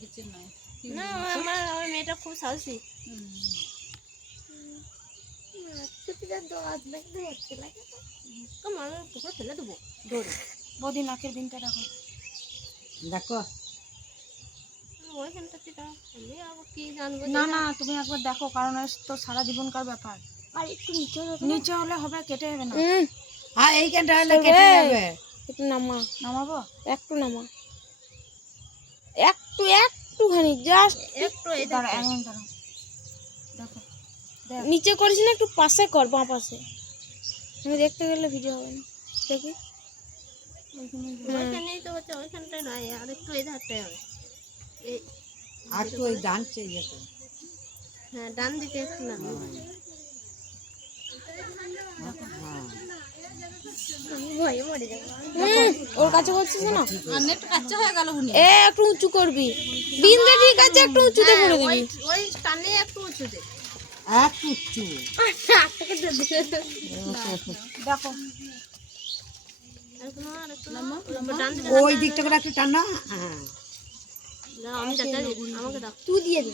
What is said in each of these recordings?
কিছু না আমার আমার মেয়েটা খুব সাহসী। পুকুরে ফেলে দেবো। ধরে। বৌদি নাকের দিনটা দেখো। দেখো। না না তুমি একবার দেখো কারণ তো সারা জীবনকার ব্যাপার। আর একটু নিচে নিচে হলে হবে কেটে যাবে না। হ্যাঁ এইখানটা হলে কেটে যাবে। একটু নামা। নামাবো? একটু নামা। একটু একটুখানি জাস্ট একটু নিচে করিস না একটু পাশে কর বাঁ পাশে। আমি দেখতে গেলে ভিডিও হবে না। দেখি। ওইখানেই তো হচ্ছে ওইখানটায় নয় আর একটু এই ধারটায় হবে। আর তো ওই দাঁড়ছে যেত হ্যাঁ ডান দিকে একটু হ্যাঁ। ভয়ে মরে যাব। ওর কাছে বলছিস না আর নেট হয়ে গেল উনি এ একটু উঁচু করবি। বিন্দু ঠিক আছে একটু উঁচুতে করে দিবি। ওই টানে একটু উঁচুতে। এক উচ্চু দেখো। ওই দিকটা করে একটু টানা হ্যাঁ আমি আমাকে দাও। তুই দিয়ে দে।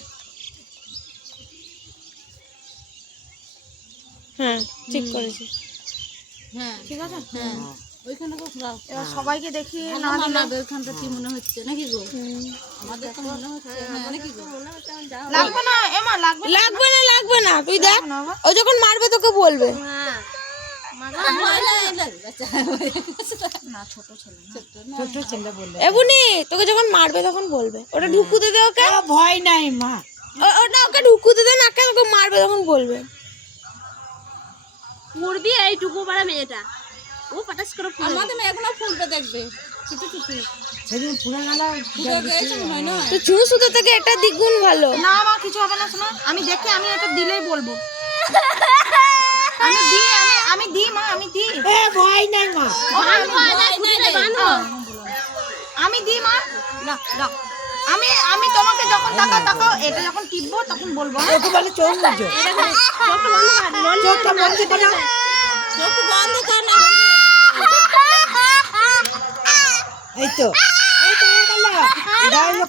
হ্যাঁ ঠিক করেছিস হ্যাঁ ঠিক আছে? হ্যাঁ। ওইখানে তো এবার সবাইকে দেখি না না দিলে ওইখানটা কি মনে হচ্ছে? নাকি গো? আমাদের তো মনে হচ্ছে হ্যাঁ নাকি গো? লাগবে না এমা লাগবে লাগবে না লাগবে না। তুই দেখ ও যখন মারবে তোকে বলবে। ময়লা এলে বাচ্চা না ছোট ছেলে না। ছোট ছেলে বলে এবুনি তোকে যখন মারবে তখন বলবে। ওটা ঢুকুতে দে ওকে। ভয় নাই মা। ওটা ওকে ঢুকুতে দে নাকে তোকে মারবে তখন বলবে। পড়বি এইটুকু পারা মেয়েটা। ও পাটাস করে আমাদের মেয়েগুলো দেখবে। সেদিন ফুলে গেল ফুলে গেছে হয় না? তো চুন সুতো থেকে এটা দ্বিগুণ ভালো। না মা কিছু হবে না শোনো। আমি দেখি আমি এটা দিলেই বলব। আমি দিই আমি আমি দিই মা আমি দিই। এ ভয় নাই মা। আমি দিই মা। আমি আমি তোমাকে যখন টাকা তাকাও এটা যখন টিপবো তখন বলব হ্যাঁ? ওকে বলে চোখ মুজো চোখটা বন্ধ এই তো